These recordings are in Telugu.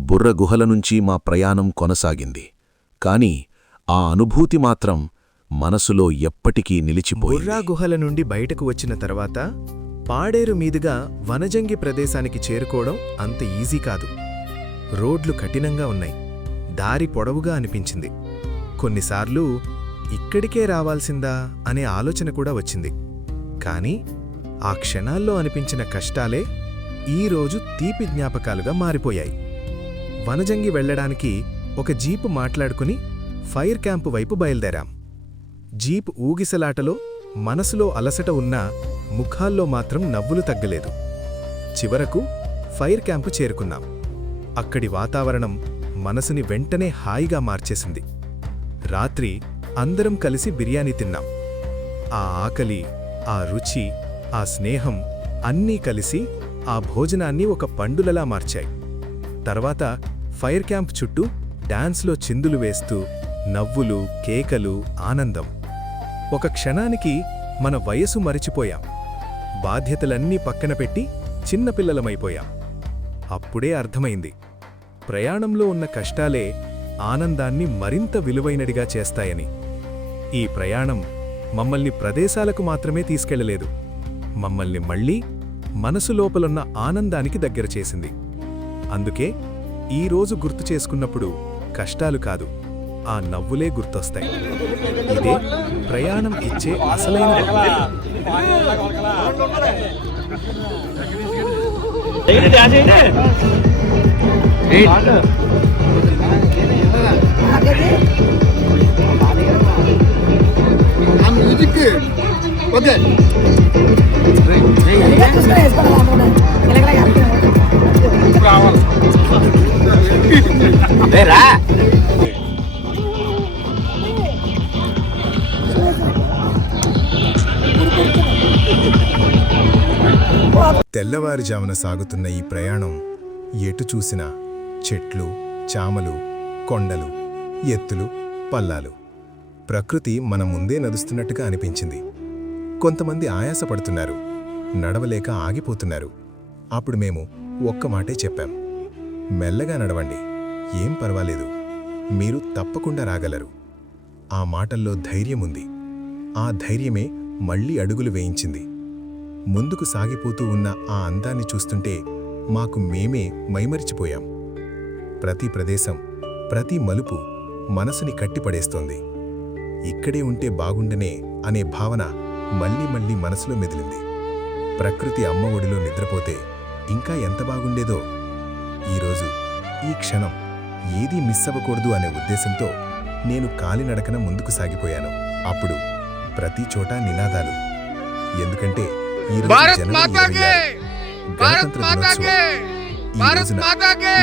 బుర్ర గుహల నుంచి మా ప్రయాణం కొనసాగింది. కాని ఆ అనుభూతి మాత్రం మనసులో ఎప్పటికీ నిలిచిపోయి బుర్రా గుహల నుండి బయటకు వచ్చిన తర్వాత పాడేరు మీదుగా వనజంగి ప్రదేశానికి చేరుకోవడం అంత ఈజీ కాదు. రోడ్లు కఠినంగా ఉన్నాయి. దారి పొడవుగా అనిపించింది. కొన్నిసార్లు ఇక్కడికే రావాల్సిందా అనే ఆలోచన కూడా వచ్చింది. కానీ ఆ క్షణాల్లో అనిపించిన కష్టాలే ఈరోజు తీపి జ్ఞాపకాలుగా మారిపోయాయి. వనజంగి వెళ్ళడానికి ఒక జీపు మాట్లాడుకుని ఫైర్ క్యాంపు వైపు బయలుదేరాం. జీప్ ఊగిసలాటలో మనసులో అలసట ఉన్నా ముఖాల్లో మాత్రం నవ్వులు తగ్గలేదు. చివరకు ఫైర్ క్యాంపు చేరుకున్నాం. అక్కడి వాతావరణం మనసుని వెంటనే హాయిగా మార్చేసింది. రాత్రి అందరం కలిసి బిర్యానీ తిన్నాం. ఆ ఆకలి ఆ రుచి ఆ స్నేహం అన్నీ కలిసి ఆ భోజనాన్ని ఒక పండులలా మార్చాయి. తర్వాత ఫైర్ క్యాంప్ చుట్టూ డాన్స్లో చిందులు వేస్తూ నవ్వులు కేకలు ఆనందం. ఒక క్షణానికి మన వయసు మరిచిపోయాం. బాధ్యతలన్నీ పక్కన పెట్టి చిన్నపిల్లలమైపోయాం అప్పుడే అర్థమైంది. ప్రయాణంలో ఉన్న కష్టాలే ఆనందాన్ని మరింత విలువైనడిగా చేస్తాయని. ఈ ప్రయాణం మమ్మల్ని ప్రదేశాలకు మాత్రమే తీసుకెళ్ళలేదు. మమ్మల్ని మళ్ళీ మనసు లోపలున్న ఆనందానికి దగ్గర చేసింది. అందుకే ఈ రోజు గుర్తు చేసుకున్నప్పుడు కష్టాలు కాదు ఆ నవ్వులే గుర్తొస్తాయి. ఇదే ప్రయాణం ఇచ్చే అసలైన బహుమతి. ఆ తెల్లవారుజామున సాగుతున్న ఈ ప్రయాణం ఎటు చూసినా చెట్లు చామలు కొండలు ఎత్తులు పల్లాలు. ప్రకృతి మన ముందే నడుస్తున్నట్టుగా అనిపించింది. కొంతమంది ఆయాసపడుతున్నారు నడవలేక ఆగిపోతున్నారు. అప్పుడు మేము ఒక్క మాటే చెప్పాం. మెల్లగా నడవండి. ఏం పర్వాలేదు. మీరు తప్పకుండా రాగలరు. ఆ మాటల్లో ధైర్యముంది ఆ ధైర్యమే మళ్ళీ అడుగులు వేయించింది. ముందుకు సాగిపోతూ ఉన్న ఆ అందాన్ని చూస్తుంటే మాకు మేమే మైమరిచిపోయాం. ప్రతి ప్రదేశం ప్రతి మలుపు మనసుని కట్టిపడేస్తోంది. ఇక్కడే ఉంటే బాగుండనే అనే భావన మళ్ళీ మళ్ళీ మనసులో మెదిలింది. ప్రకృతి అమ్మ ఒడిలో నిద్రపోతే ఇంకా ఎంత బాగుండేదో. ఈరోజు ఈ క్షణం ఏదీ మిస్ అవ్వకూడదు అనే ఉద్దేశంతో నేను కాలినడకన ముందుకు సాగిపోయాను. అప్పుడు ప్రతి చోట నినాదాలు. ఎందుకంటే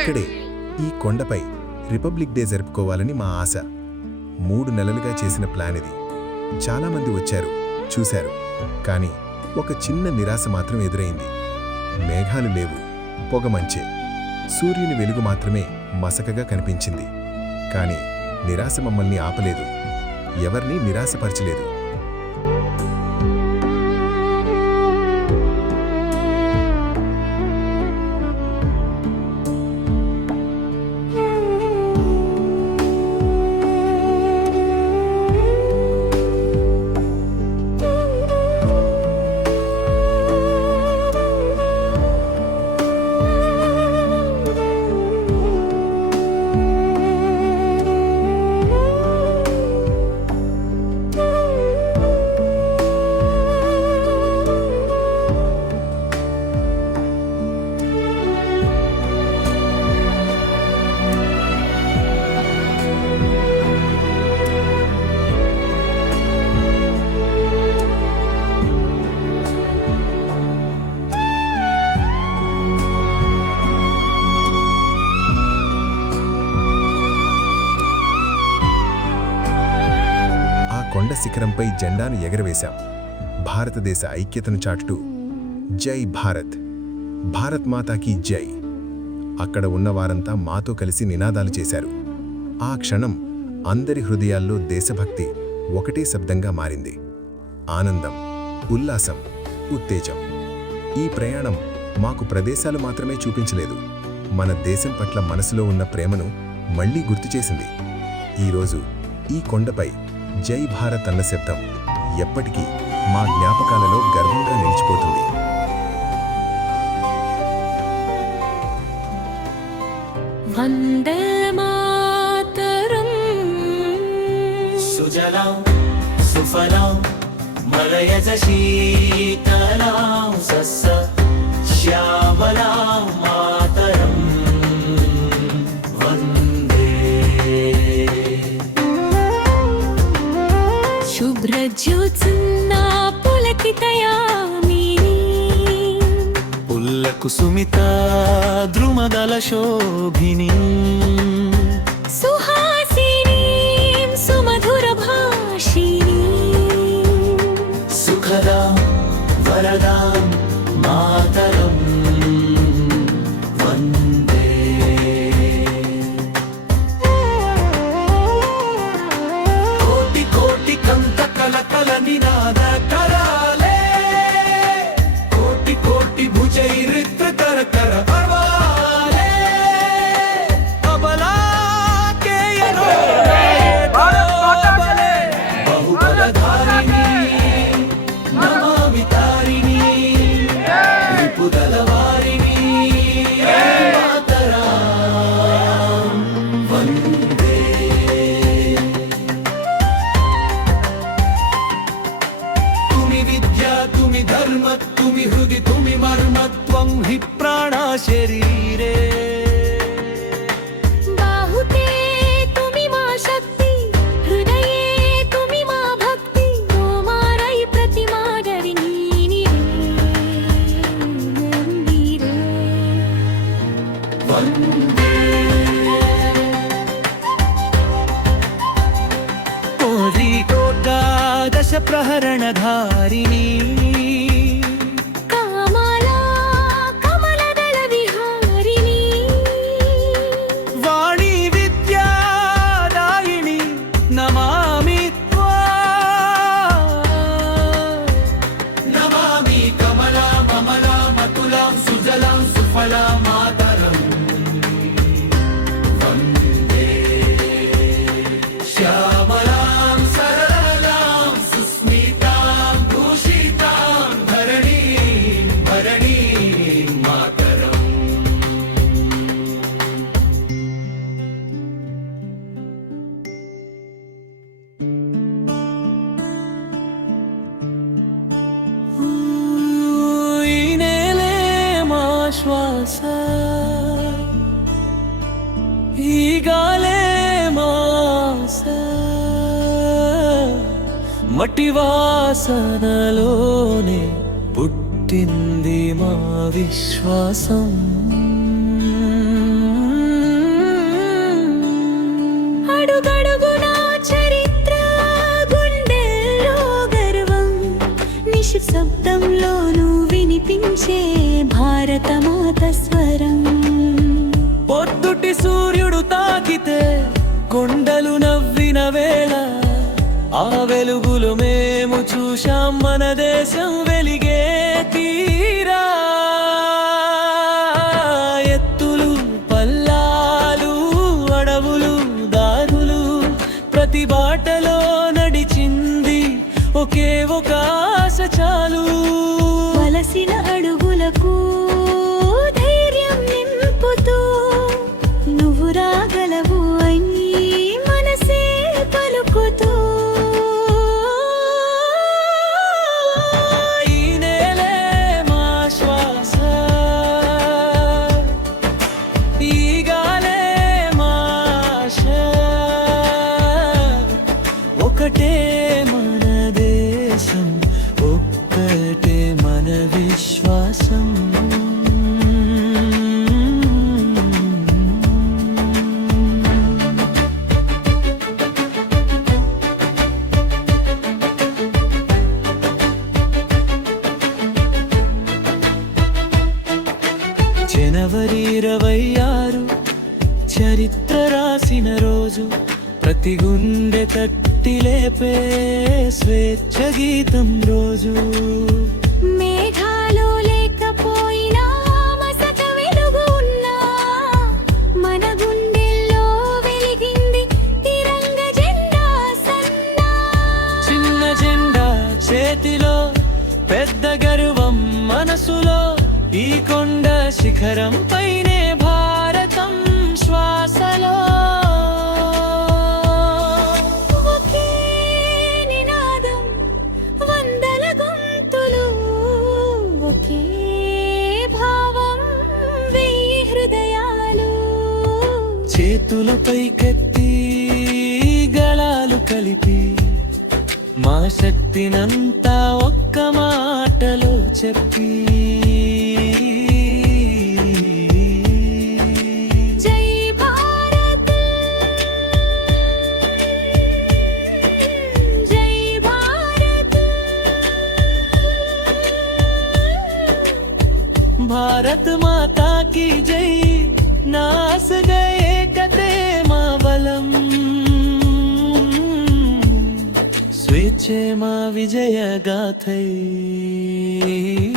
ఇక్కడే ఈ కొండపై రిపబ్లిక్ డే జరుపుకోవాలని మా ఆశ. మూడు నెలలుగా చేసిన ప్లాన్ ఇది. చాలామంది వచ్చారు చూశారు. కానీ ఒక చిన్న నిరాశ మాత్రం ఎదురైంది. మేఘాలు లేవు. పొగమంచే సూర్యుని వెలుగు మాత్రమే మసకగా కనిపించింది. కానీ నిరాశ మమ్మల్ని ఆపలేదు. ఎవరినీ నిరాశపరచలేదు. పై జెండాను ఎగరవేశాం. భారతదేశ ఐక్యతను చాటు జై భారత్. భారత్ మాతాకి జై. అక్కడ ఉన్నవారంతా మాతో కలిసి నినాదాలు చేశారు. ఆ క్షణం అందరి హృదయాల్లో దేశభక్తి ఒకటే శబ్దంగా మారింది. ఆనందం ఉల్లాసం ఉత్తేజం. ఈ ప్రయాణం మాకు ప్రదేశాలు మాత్రమే చూపించలేదు. మన దేశం పట్ల మనసులో ఉన్న ప్రేమను మళ్ళీ గుర్తు చేసింది. ఈరోజు ఈ కొండపై జై భారత్ అన్న శబ్దం ఎప్పటికీ మా జ్ఞాపకాలలో గర్వంగా నిలిచిపోతుంది. వందే మాతరం. సుజలాం సుఫలాం మలయజ శీతలాం సస్సా కుసుమిత ద్రుమదల శోభిని సుహా Yeah. प्रहरणधारिणी। కోసం. అడుగడుగునా చరిత్ర గుండెల్లో గర్వం. నిశ్శబ్దంలోనూ వినిపించే భారతమాత స్వరం. పొద్దుటి సూర్యుడు తాకితే కొండలు నవ్విన వేళ ఆ వెలుగులు మేము చూశాం మన దేశం వెలిగే ప్రతి బాటలో నడిచింది ఒకే ఒక Aşma శక్తినంతా ఒక్క మాటలో చెప్పి You.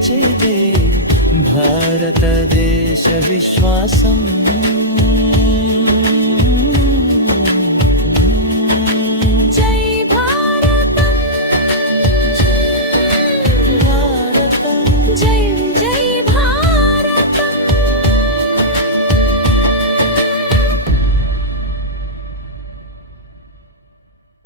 నిలిచేదే భారతదేశ విశ్వాసం. జై భారత్ భారతం. జై జై భారత్.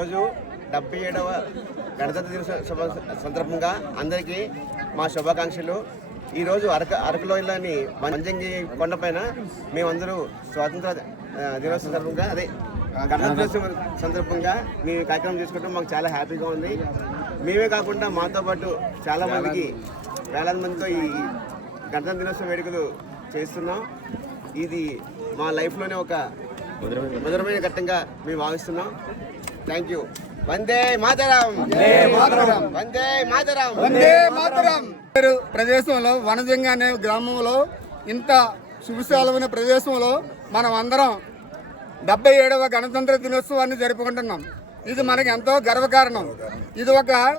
రోజు డెబ్బై ఏడవ గణతంత్ర దినోత్సవ సందర్భంగా అందరికీ మా శుభాకాంక్షలు. ఈరోజు అరక అరకులోయలోని మంజంగి కొండపైన మేమందరూ స్వాతంత్ర దినోత్సవ సందర్భంగా అదే గణతంత్ర దినోత్సవం సందర్భంగా మేము కార్యక్రమం చేసుకోవడం మాకు చాలా హ్యాపీగా ఉంది. మేమే కాకుండా మాతో పాటు చాలా మందికి వేలాది మందితో ఈ గణతంత్ర దినోత్సవ వేడుకలు చేస్తున్నాం. ఇది మా లైఫ్లోనే ఒక మధురమైన ఘట్టంగా మేము భావిస్తున్నాం. Thank you. వందే మాతరం. వందే మాతరం. వందే మాతరం. పేరు ప్రదేశంలో వనజంగ అనే గ్రామంలో ఇంత శుభశాలమైన ప్రదేశంలో మనం అందరం డెబ్బై ఏడవ గణతంత్ర దినోత్సవాన్ని జరుపుకుంటున్నాం. ఇది మనకి ఎంతో గర్వకారణం. ఇది ఒక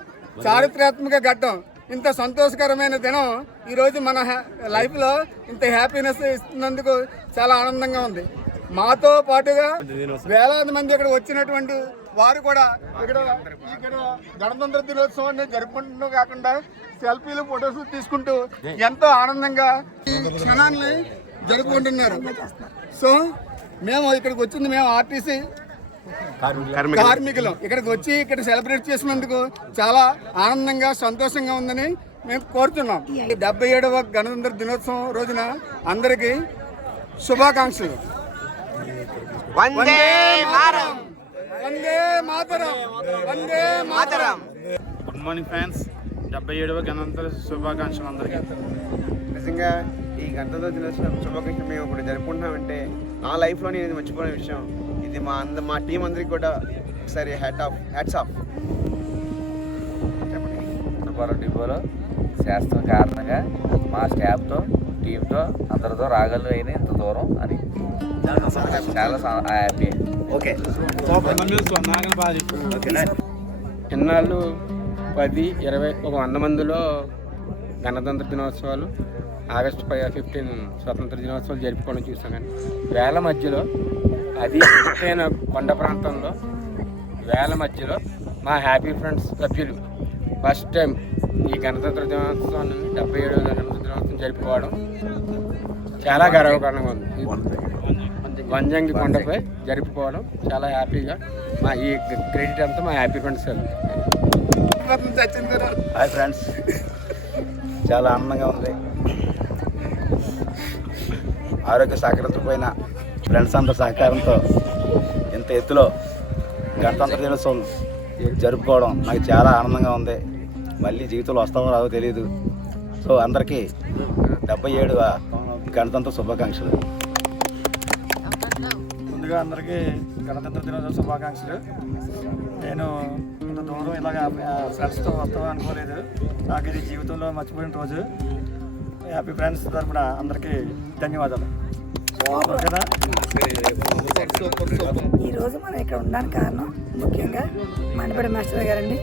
చారిత్రాత్మక ఘట్టం. ఇంత సంతోషకరమైన దినం ఈరోజు మన హ్యా- లైఫ్లో ఇంత హ్యాపీనెస్ ఇస్తున్నందుకు చాలా ఆనందంగా ఉంది. మాతో పాటుగా వేలాది మంది ఇక్కడ వచ్చినటువంటి వారు కూడా ఇక్కడ ఇక్కడ గణతంత్ర దినోత్సవాన్ని జరుపుకుంటూ కాకుండా సెల్ఫీలు ఫొటోస్ తీసుకుంటూ ఎంతో ఆనందంగా ఈ క్షణాన్ని జరుపుకుంటున్నారు. సో మేము ఇక్కడికి వచ్చింది మేము ఆర్టీసీ కార్మికులు. ఇక్కడికి వచ్చి ఇక్కడ సెలబ్రేట్ చేసినందుకు చాలా ఆనందంగా సంతోషంగా ఉందని మేము కోరుతున్నాం. డెబ్బై ఏడవ గణతంత్ర దినోత్సవం రోజున అందరికీ శుభాకాంక్షలు Vande Mataram Vande Mataram good morning fans డెబ్బై ఏడవ గణతంత్ర శుభాకాంక్షలు అందరికీ. నిజంగా ఈ గణతంత్ర దినోత్సవ శుభాకాంక్షలు మేము ఇప్పుడు జరుపుకుంటున్నామంటే నా లైఫ్లో నేను ఇది మర్చిపోయిన విషయం. ఇది మా అంద మా టీం అందరికి కూడా ఒకసారి hat off hats off Subbarao డిపోలో శాస్త్రం కారణంగా మా స్టాఫ్తో టీంతో అందరితో రాగలు అయిన ఇంత దూరం అని. చాలా హ్యాపీ ఓకే. ఇన్నాళ్ళు పది ఇరవై ఒక వంద మందిలో గణతంత్ర దినోత్సవాలు ఆగస్టు ఫైవ్ ఫిఫ్టీన్ స్వతంత్ర దినోత్సవాలు జరుపుకోవడం చూసాం కానీ వేల మధ్యలో అది ఎత్తైన కొండ ప్రాంతంలో వేల మధ్యలో మా హ్యాపీ ఫ్రెండ్స్ సభ్యులు ఫస్ట్ టైం ఈ గణతంత్ర దినోత్సవాన్ని డెబ్బై ఏడవ గణతంత్ర దినోత్సవం జరుపుకోవడం చాలా గర్వకారణంగా ఉంది. వంజంగి కొండపై జరుపుకోవడం చాలా హ్యాపీగా మా ఈ క్రెడిట్ అంతా మా హ్యాపీ ఫ్రెండ్స్ హాయ్ ఫ్రెండ్స్. చాలా ఆనందంగా ఉంది. ఆరోగ్య సహకరించకపోయిన ఫ్రెండ్స్ అందరి సహకారంతో ఇంత ఎత్తులో గణతంత్ర దినోత్సవం జరుపుకోవడం నాకు చాలా ఆనందంగా ఉంది. మళ్ళీ జీవితంలో వస్తామో రాదో తెలియదు సో అందరికీ డెబ్బై ఏడవ గణతంత్ర శుభాకాంక్షలు. ముందుగా అందరికీ గణతంత్ర దినోత్సవ శుభాకాంక్షలు. నేను ఇంత దూరం ఇలాగ ఫ్రెండ్స్తో వస్తామని అనుకోలేదు. నాకు ఇది జీవితంలో మర్చిపోయిన రోజు. హ్యాపీ ఫ్రెండ్స్ తరపున అందరికీ ధన్యవాదాలు. ఈరోజు మనం ఇక్కడ ఉండడానికి కారణం ముఖ్యంగా మండపడి మాస్టర్ గారండి.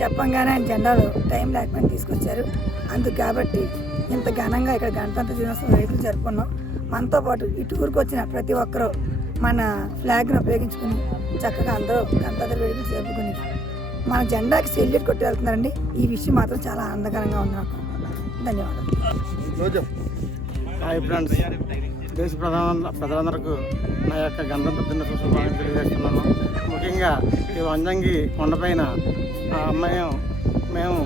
చెప్పంగానే ఆయన జెండాలు టైం లేకపోయినా తీసుకొచ్చారు. అందుకు కాబట్టి ఇంత ఘనంగా ఇక్కడ గణతంత్ర దినోత్సవం వేడుకలు జరుపుకున్నాం. మనతో పాటు ఈ టూర్కి వచ్చిన ప్రతి ఒక్కరూ మన ఫ్లాగ్ను ఉపయోగించుకుని చక్కగా అందరూ గణతంత్ర వేడుకలు జరుపుకుని మన జెండాకి సెల్యూట్ కొట్టి వెళ్తున్నారండి. ఈ విషయం మాత్రం చాలా ఆనందకరంగా ఉంది నాకు. ధన్యవాదాలు. Hi friends. దేశ ప్రధాన ప్రజలందరికీ నా యొక్క గంధం దినోత్సవ శుభాకాంక్షలు తెలియజేస్తున్నాను. ముఖ్యంగా ఈ వంజంగి కొండపైన ఆ మేము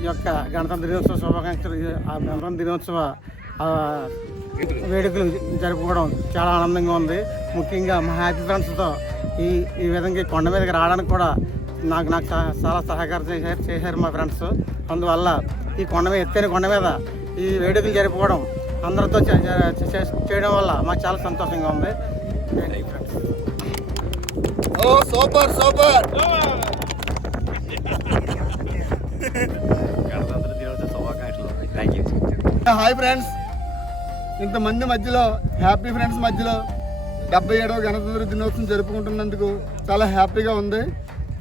ఈ యొక్క గణతంత్ర దినోత్సవ శుభాకాంక్షలు ఆ గణతంత్ర దినోత్సవ వేడుకలు జరుపుకోవడం చాలా ఆనందంగా ఉంది. ముఖ్యంగా మా హ్యాపీ ఫ్రెండ్స్తో ఈ ఈ విధంగా ఈ కొండ మీదకి రావడానికి కూడా నాకు నాకు చాలా సహకారం చేశారు చేశారు మా ఫ్రెండ్స్. అందువల్ల ఈ కొండ మీద ఎత్తైన కొండ మీద ఈ వేడుకలు జరుపుకోవడం అందరితో చే- చేయడం వల్ల మాకు చాలా సంతోషంగా ఉంది. ఓ super super. Thank you hi friends. ఇంతమంది మధ్యలో హ్యాపీ ఫ్రెండ్స్ మధ్యలో డెబ్బై ఏడవ గణతంత్ర దినోత్సవం జరుపుకుంటున్నందుకు చాలా హ్యాపీగా ఉంది.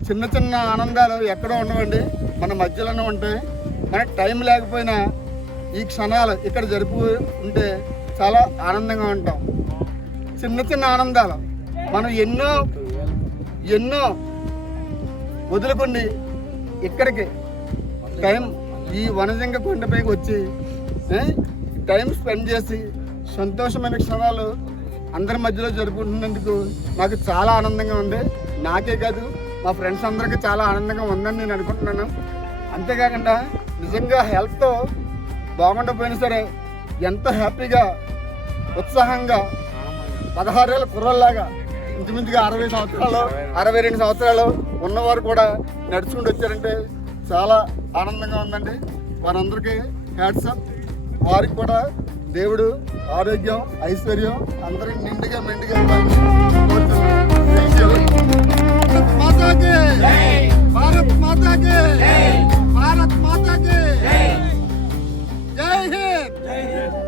చిన్న చిన్న ఆనందాలు ఎక్కడో ఉండవండి. మన మధ్యలోనే ఉంటాయి మనకి టైం లేకపోయినా ఈ క్షణాలు ఇక్కడ జరుపు ఉంటే చాలా ఆనందంగా ఉంటాం. చిన్న చిన్న ఆనందాలు. మనం ఎన్నో ఎన్నో వదులుకొని ఇక్కడికి టైం ఈ వనజంగ కొండపైకి వచ్చి టైం స్పెండ్ చేసి సంతోషమైన క్షణాలు అందరి మధ్యలో జరుపుకుంటున్నందుకు నాకు చాలా ఆనందంగా ఉంది. నాకే కాదు మా ఫ్రెండ్స్ అందరికీ చాలా ఆనందంగా ఉందని నేను అనుకుంటున్నాను. అంతేకాకుండా నిజంగా హెల్త్తో బాగుండకపోయినా సరే ఎంత హ్యాపీగా ఉత్సాహంగా పదహారేళ్ళ కుర్రల్లాగా ఇంచుమించుగా అరవై సంవత్సరాలు అరవై రెండు సంవత్సరాలు ఉన్నవారు కూడా నడుచుకుంటూ వచ్చారంటే చాలా ఆనందంగా ఉందండి. వారందరికీ హ్యాట్సప్ వారికి కూడా దేవుడు ఆరోగ్యం ఐశ్వర్యం అందరికి నిండుగా మెండుగా భారత్ మాతాకి! భారత్ మాతాకి! Thank you.